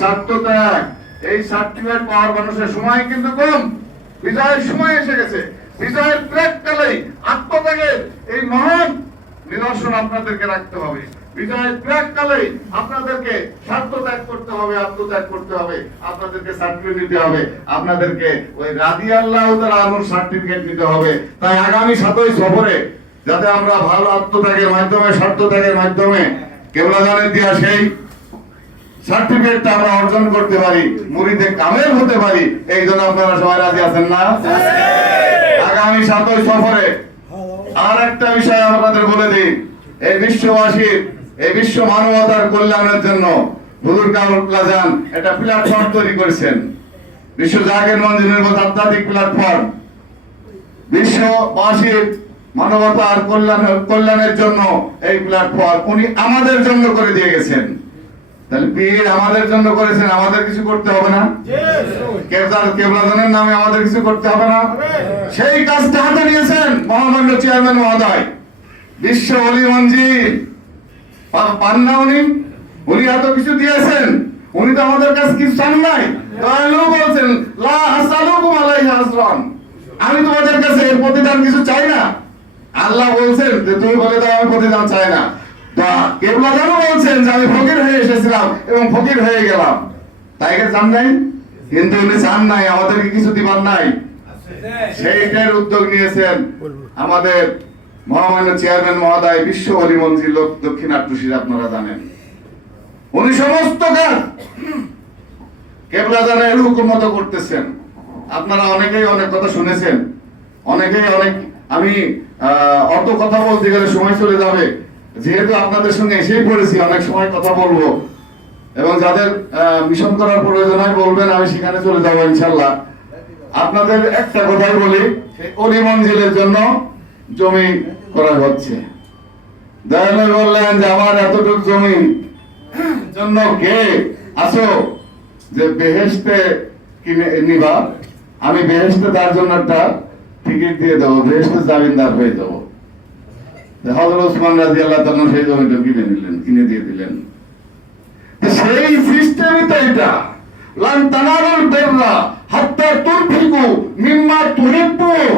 স্বার্থ ত্যাগ, এই সার্টিফিকেট পাওয়ার মানুষের সময় কিন্তু কম। বিজয়ের সময় এসে গেছে। বিজয়ের প্রাককালেই আত্মত্যাগের এই মহান নিদর্শন আপনাদেরকে রাখতে হবে। বিজয়ের প্রাককালেই আপনাদেরকে স্বার্থ ত্যাগ করতে হবে, আত্মত্যাগ করতে হবে, আপনাদেরকে সার্টিফিকেট নিতে হবে, আপনাদেরকে ওই রাদিয়াল্লাহু তাআলা আনহুর সার্টিফিকেট নিতে হবে। তাই আগামী 7ই সফরে যাতে আমরা ভালো আত্মত্যাগের মাধ্যমে, স্বার্থ ত্যাগের মাধ্যমে কেবলাদানের দেয়া সেই সার্টিফিকেটটা আমরা অর্জন করতে পারি, মুরিদে কামেল হতে পারি। এই জন্য আপনারা সবাই রাজি আছেন না? আগামী 7ই সফরে আর একটা বিষয় আপনাদের বলে দিই, এই বিশ্ববাসীর, এই বিশ্ব মানবতার কল্যাণের জন্য হুজুর কামরুল প্লাজান একটা প্ল্যাটফর্ম তৈরি করেছেন। বিশ্ব জাকের মঞ্জিলের মতো আধ্যাত্মিক প্ল্যাটফর্ম, বিশ্ববাসীর মানবতার কল্যাণের জন্য এই প্ল্যাটফর্ম উনি আমাদের জন্য করে দিয়ে গেছেন। তাহলে পীর আমাদের জন্য করেছেন, আমাদের কিছু করতে হবে না? কেবলাদানের নামে আমাদের কিছু করতে হবে না? সেই কাজটা হাতে নিয়েছেন মহামান্য চেয়ারম্যান মহোদয়। বিশ্ব অলি মঞ্জিল পান না উনি এত কিছু দিয়েছেন, উনি তো আমাদের কাছে কিছু চান নাই। দয়ালু বলছেন লা আসালুকুম আলাইহি আজরান, আমি তোমাদের কাছে এর প্রতিদান কিছু চাই না। আল্লাহ বলছেন যে তুমি বলে দাও আমি প্রতিদান চাই না। কেবলাদানও বলছেন যে আমি ফকির হয়ে এসেছিলাম এবং ফকির হয়ে গেলাম, তাই চান নাই, কিন্তু উনি চান নাই আমাদেরকে কিছু দিবার নাই। সেইটার উদ্যোগ নিয়েছেন আমাদের মহামান্য চেয়ারম্যান মহোদয়, বিশ্ব অলি মঞ্জিল দক্ষিণ আট্টুসির, আপনারা জানেন। উনি সমস্ত কাজ কেবলাদানের হুকুম মতো করতেছেন। আপনারা অনেকেই অনেক কথা শুনেছেন, অনেকেই অনেক, আমি অত কথা বলতে গেলে সময় চলে যাবে, যেহেতু আপনাদের সঙ্গে এসেই পড়েছি অনেক সময় কথা বলবো, এবং যাদের মিশন করার প্রয়োজন হয় বলবেন, আমি সেখানে চলে যাবো ইনশাল্লাহ। আপনাদের একটা কথাই বলি, অলি মঞ্জিলের জন্য জমি করা হচ্ছে। দয়ালু বললেন যে আমার এতটুকু জমি জন্য কে আসো যে বেহেশতে কিনে নিবা, আমি বেহেশতে তার জন্য একটা টিকিট দিয়ে দেবো, বেহেশতে জামিনদার হয়ে যাবো। হযরত ওসমান রাদিয়াল্লাহু তাআলা সেই জমিটা কিনে নিলেন, কিনে দিয়ে দিলেন। সেই সিস্টেমই তো এটা, লান তানালুল বিররা হাত্তা তুনফিকু মিম্মা তুহিব্বুন।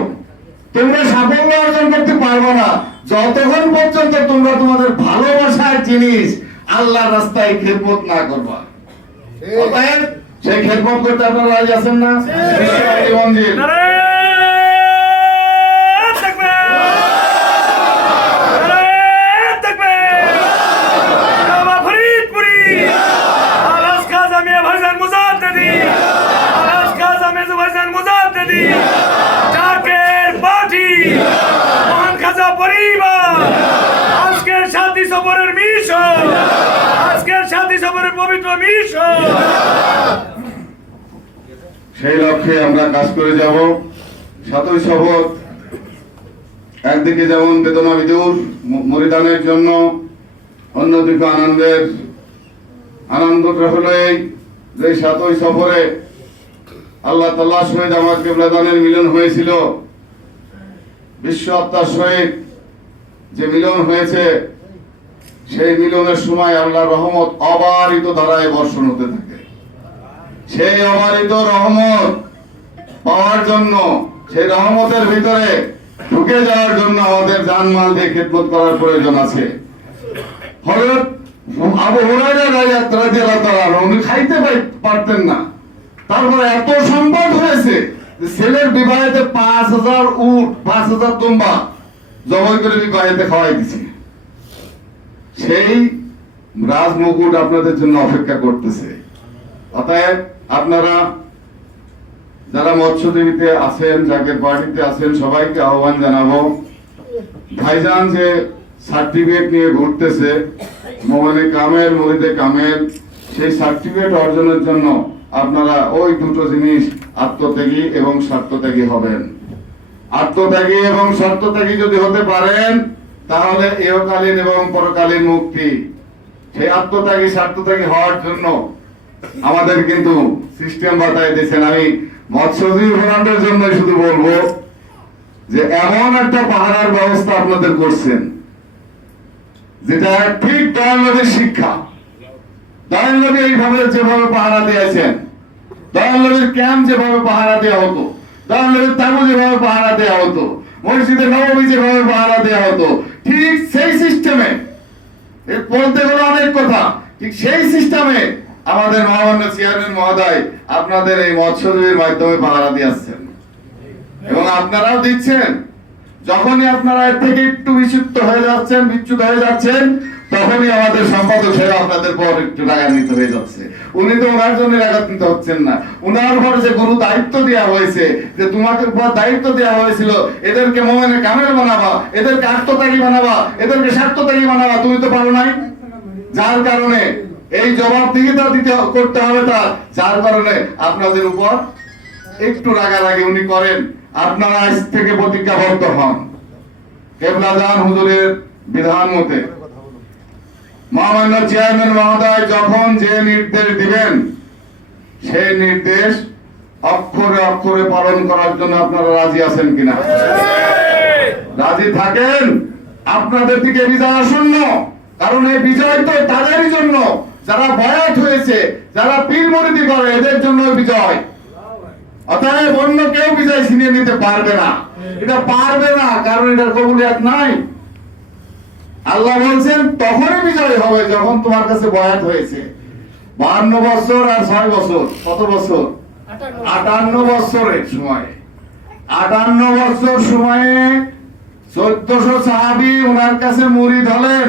তোমরা সাফল্য অর্জন করতে পারবে না যতক্ষণ পর্যন্ত তোমরা তোমাদের ভালোবাসার জিনিস আল্লাহর রাস্তায় খেদমত না করবা। অতএব সেই খেদমত করতে আপনারা রাজি আছেন না? মঞ্জিল আজকের 7ই সফরের মিশন, আজকের 7ই সফরের পবিত্র মিশন, সেই লক্ষ্যে আমরা কাজ করে যাব। 7ই সফর একদিকে যেমন বেদনা বিদুর মুরিদানের জন্য, অন্যদিকে আনন্দটা হলো এই যে 7ই সফরে আল্লাহ তাআলার সহিত আমার কেবলাদানের মিলন হয়েছিল। বিশ্ব আত্মার সহিত যে মিলন হয়েছে, সেই মিলনের সময় আল্লাহর রহমত অবারিত ধারায় বর্ষণ হতে থাকে। সেই অবারিত রহমত পাওয়ার জন্য, সেই রহমতের ভিতরে ঢুকে যাওয়ার জন্য আমাদের জানমাল দিয়ে খেদমত করার প্রয়োজন আছে। হযরত আবু হুরায়রা রাদিয়াল্লাহু তাআলা উনি খাইতে পারতেন না, তারপরে এত সম্পদ হয়েছে ছেলের বিবাহেতে 5000 উট 5000 দুম্বা জবাই করে বিবাহেতে খাওয়াই দিছে। সেই রাজমুকুট আপনাদের জন্য অপেক্ষা করতেছে। অতএব আপনারা যারা মৎস্যজীবীতে আছেন, জাকের পার্টিতে আছেন, সবাইকে আহ্বান জানাবো, ভাইজান যে সার্টিফিকেট নিয়ে ঘুরতেছে মোমেনে কামেল, মুরিদে কামেল, সেই সার্টিফিকেট অর্জনের জন্য আপনারা ওই দুটো জিনিস, আত্মত্যাগী এবং স্বার্থত্যাগী হবেন। আত্মত্যাগী এবং স্বার্থত্যাগী যদি হতে পারেন তাহলে ইহকালীন এবং পরকালীন মুক্তি। সেই আত্মত্যাগী স্বার্থত্যাগী হওয়ার জন্য আমাদের কিন্তু সিস্টেম বাতায় দিয়েছেন। আমি মৎস্যজীবী ভ্রমণের জন্য শুধু বলবো যে এমন একটা পাহারার ব্যবস্থা আপনাদের করছেন যেটা ঠিক দয়াল নবীর শিক্ষা, দয়াল নবী এইভাবে যেভাবে পাহারা দিয়েছেন, দয়াল নবীর ক্যাম্প যেভাবে পাহারা দেওয়া হতো, দয়াল নবীর তাবু যেভাবে পাহারা দেওয়া হতো, মসজিদে নববী যেভাবে পাহারা দেওয়া হতো, ঠিক সেই সিস্টেমে, বলতে গেলে অনেক কথা, ঠিক সেই সিস্টেমে আমাদের মহামান্য চেয়ারম্যান মহোদয় আপনাদের এই মৎস্যজীবীর মাধ্যমে পাহারা দিয়ে আসছেন এবং আপনারাও দিচ্ছেন। যখনই আপনারা এর থেকে একটু বিচ্যুত হয়ে যাচ্ছেন তখনই আমাদের সম্পাদক সাহেব আপনাদের পর একটু রাগান্বিত হয়ে যাচ্ছে। উনি তো ওনার জন্য রাগান্বিত হচ্ছেন না, উনার উপর যে গুরু দায়িত্ব দেওয়া হয়েছে, যে তোমাকে উপর দায়িত্ব দেওয়া হয়েছিল এদেরকে মোমেনে কামেল বানাবা, এদেরকে আত্মত্যাগী বানাবা, এদেরকে স্বার্থত্যাগী বানাবা, তুমি তো পারো নাই। যার কারণে এই জবাবদিহিতা করতে হবে তার, যার কারণে আপনাদের উপর একটু রাগারাগি উনি করেন। আপনারা আজ থেকে প্রতিজ্ঞাবদ্ধ হন, কেবলাদান হুজুরের বিধান মতে মহামান্য চেয়ারম্যান মহোদয় যখন যে নির্দেশ দিবেন সেই নির্দেশ অক্ষরে অক্ষরে পালন করার জন্য আপনারা রাজি আছেন কিনা? রাজি থাকেন, আপনাদের দিকে বিজয় আসন্ন। কারণ এই বিজয় তো তাদেরই জন্য যারা বয়াত হয়েছে, যারা পীর মুরিদি করে, এদের জন্য বিজয়। অতএব অন্য কেউ বিজয় ছিনিয়ে নিতে পারবে না, এটা পারবে না, কারণ এটার কবুলিয়াত নাই। আল্লাহ বলছেন তখনই বিজয় হবে যখন তোমার কাছে বয়াত হয়েছে। 52 বছর আর 6 বছর, কত বছর? 58 বছরের সময়, 58 বছর সময়ে 1400 সাহাবী ওনার কাছে মুরিদ হলেন,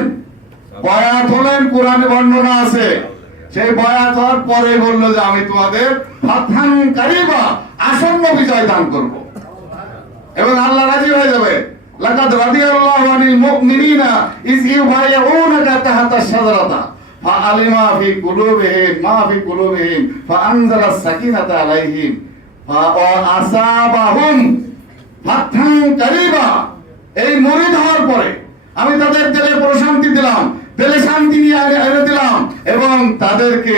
বয়াত হলেন, কোরআনে বর্ণনা আছে। সেই বয়াত হওয়ার পরে বললো যে আমি তোমাদের ফাতহান কারিবা, আসন্ন বিজয় দান করব এবং আল্লাহ রাজি হয়ে যাবে। লাকাদ রাদিয়াল্লাহু আনিল মুমিনিনা ইয ইউবাইউনাকা তাহতা আশ-শাজারাতা ফাআলিমা ফি কুলুবিহিম মা ফি কুলুবিহিম ফাআনজালাস সাকিনাতা আলাইহিম ফাআসাবাহুম ফাতহান কারিবা। এই মুরিদ হওয়ার পরে আমি তাদের দিলে প্রশান্তি দিলাম, দিলে শান্তি নিয়ে এনে দিলাম এবং তাদেরকে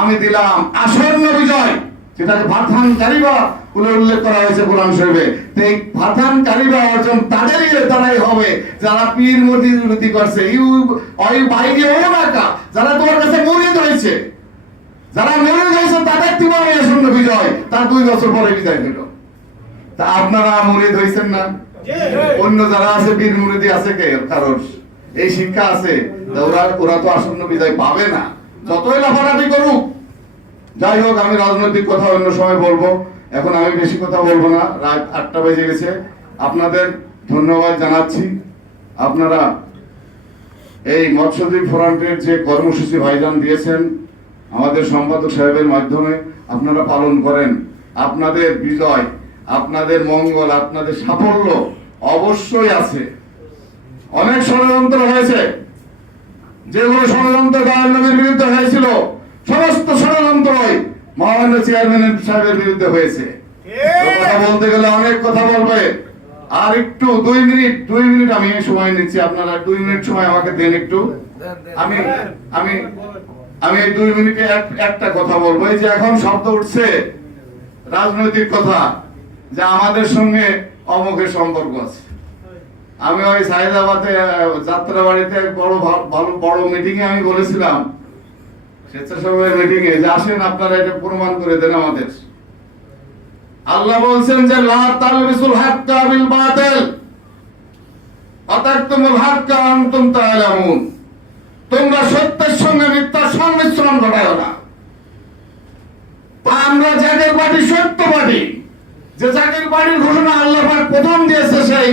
আমি দিলাম আসন্ন বিজয়, যেটাকে ফাতহান কারিবা বলে উল্লেখ করা হয়েছে কোরআন শরীফে। এই ফাতহান কারিবা অর্জন তারাই হবে যারা পীর মুরিদি করছে, যারা তোমার কাছে মুরিদ হয়েছে, যারা মুরিদ হয়েছে তাদের দিবাই আসন্ন বিজয়, তার 2 বছর পরে বিজয় হলো। তা আপনারা মুরিদ হয়েছেন না? অন্য যারা আছে পীর মুরিদি আছে কে কারোর এই শিক্ষা আছে? ওরা তো আসন্ন বিজয় পাবে না, যতই লাফালাফি করুক। যাই হোক, আমি রাজনৈতিক কথা অন্য সময় বলবো, এখন আমি বেশি কথা বলবো না, রাত 8টা বেজে গেছে। আপনাদের ধন্যবাদ জানাচ্ছি। আপনারা এই মৎস্যজীবী ফ্রন্টের যে কর্মসূচি ভাইজান দিয়েছেন আমাদের সম্পাদক সাহেবের মাধ্যমে, আপনারা পালন করেন। আপনাদের বিজয়, আপনাদের মঙ্গল, আপনাদের সাফল্য অবশ্যই আছে। অনেক ষড়যন্ত্র হয়েছে, যেগুলো ষড়যন্ত্র দয়াল নবীর বিরুদ্ধে হয়েছিল, সমস্ত ষড়যন্ত্রই মহামান্য চেয়ারম্যান সাহেবের বিরুদ্ধে হয়েছে। কথা বলতে গেলে অনেক কথা বলবে, আর একটু 2 মিনিট আমি সময় নিচ্ছি, আপনারা 2 মিনিট সময় আমাকে দেন একটু। আমি আমি আমি এই 2 মিনিটে একটা কথা বলবো। এই যে এখন শব্দ উঠছে রাজনৈতিক কথা, যে আমাদের সঙ্গে অমুকের সম্পর্ক আছে। আমি ওই সাইদাবাদে যাত্রাবাড়িতে বড় মিটিং এ আমি বলেছিলাম, স্বেচ্ছাসেবকের মিটিং এ, যে আসেন আপনারা এটা প্রমাণ করে দেন আমাদের। আল্লাহ বলছেন যে লা তালবিসুল হাক্কা বিল বাতিল ওয়া তাকতুমুল হাক্কা ওয়া আনতুম তা'লামুন। তোমরা সত্যের সঙ্গে মিথ্যার সংমিশ্রণ ঘটায়ো না। আমরা জাগের বাড়ি সত্যবাদী, যে জাগের বাড়ির ঘোষণা আল্লাহ পাক প্রথম দিয়েছে, সেই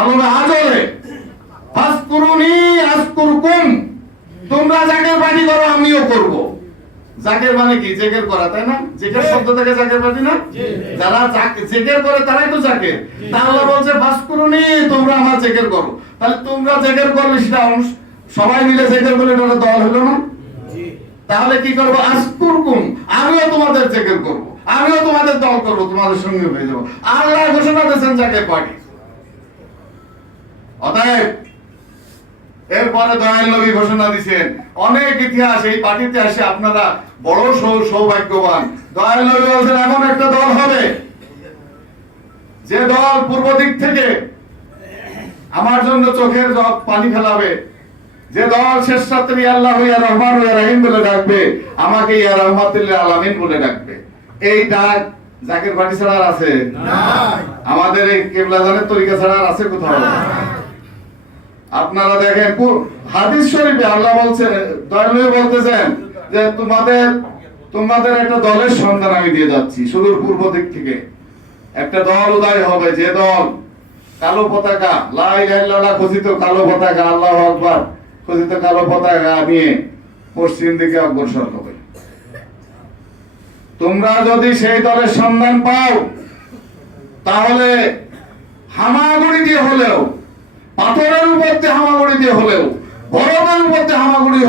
আল্লাহ আজলে ফাসকুরুনি আযকুরকুম। তোমরা জাগের বাড়ি করো, আমিও করব। জাগের মানে কি? জেকের করা, তাই না? জেকের শব্দ থেকে জাগের বাড়ি না? যারা জেকের করে তারাই তো জাকের। তা আল্লাহ বলছে ফাসকুরুনি, তোমরা আমার জেকের করো। তাহলে তোমরা জেকের করলে সেটা সবাই মিলে জেকের করলে এটা দল হলো না? তাহলে কি করবো? আযকুরকুম, আমিও তোমাদের জেকের করব, আমিও তোমাদের দল করব, তোমাদের সঙ্গে হয়ে যাবো। আল্লাহ ঘোষণা দিয়েছেন জাকের পার্টি। অতএব এরপরে দয়াল নবী ঘোষণা দিয়েছেন, অনেক ইতিহাস এই পার্টিতে আসে, আপনারা বড় সৌভাগ্যবান। দয়াল নবী বলছেন এমন একটা দল হবে, যে দল পূর্ব দিক থেকে আমার জন্য চোখের পানি ফেলাবে, যে দল শেষ রাত্রে আল্লাহ ইয়া রহমান ইয়া রহিম বলে ডাকবে, আমাকে ইয়া রহমাতুল আলামিন বলে ডাকবে। এই ডাক জাকের বাটি ছাড়া আর আছে? আমাদের এই কেবলাদানের তরিকা ছাড়া আর আছে কোথাও? আপনারা দেখেন হাদিস শরীফে আল্লাহ বলছেন, দয়ালু বলতেছেন যে তোমাদের একটা দলের সন্ধান আমি দিয়ে যাচ্ছি সুদূর পূর্ব দিক থেকে। একটা দল উদয় হবে, যে দল কালো পতাকা, লা ইলাহা ইল্লাল্লাহ খচিত কালো পতাকা, আল্লাহু আকবার খচিত কালো পতাকা নিয়ে পশ্চিম দিকে অগ্রসর হবে। তোমরা যদি সেই দলের সন্ধান পাও, তাহলে হামাগুড়ি দিয়ে হলেও, পাথরের উপর দিয়ে হামাগুড়ি দিয়ে হলেও, বরফের উপর দিয়ে হামাগুড়ি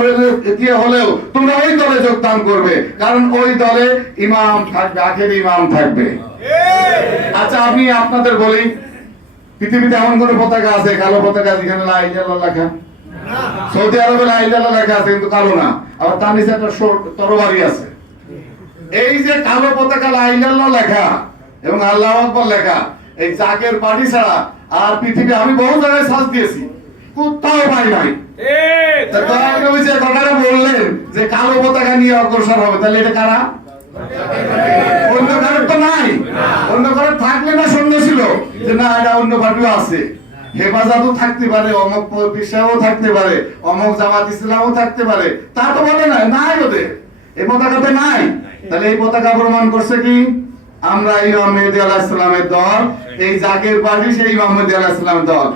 দিয়ে হলেও তোমরা ওই দলে যোগদান করবে, কারণ ওই দলে ইমাম থাকবে, আখেরি ইমাম থাকবে। আচ্ছা, আমি আপনাদের বলি, পৃথিবীতে এমন কোন পতাকা আছে কালো পতাকা যেখানে লা ইলাহা ইল্লাল্লাহ লেখা? সৌদি আরবে লা ইলাহা ইল্লাল্লাহ লেখা আছে কিন্তু কালো না, আবার তার নিচে একটা তরবারি আছে। এই যে কালো পতাকা লা ইলাহা ইল্লাল্লাহ লেখা এবং আল্লাহু আকবার লেখা, এই জাকের বাড়ি ছাড়া আর পৃথিবী আমি বহু জায়গায় সার্চ দিয়েছি, কোথাও পাই নাই। কথাটা বললেন যে কালো পতাকা নিয়ে অগ্রসর হবে, তাহলে এটা কারা? অন্য কারোর তো নাই। অন্য কারোর থাকলে না সন্দেহ ছিল যে না এটা অন্য পার্টিও আছে, হেফাজতও থাকতে পারে, অমক পেশাও থাকতে পারে, অমক জামাত ইসলামও থাকতে পারে, তা তো বলে না, নাই ওদের এই পতাকাতে নাই। তাহলে এই পতাকা প্রমাণ করছে কি? আমরা ইমাম মেহেদী আলাইহিস সালামের দল, এই জাকের পার্টি সেই ইমাম মেহেদী আলাইহিস সালামের দল।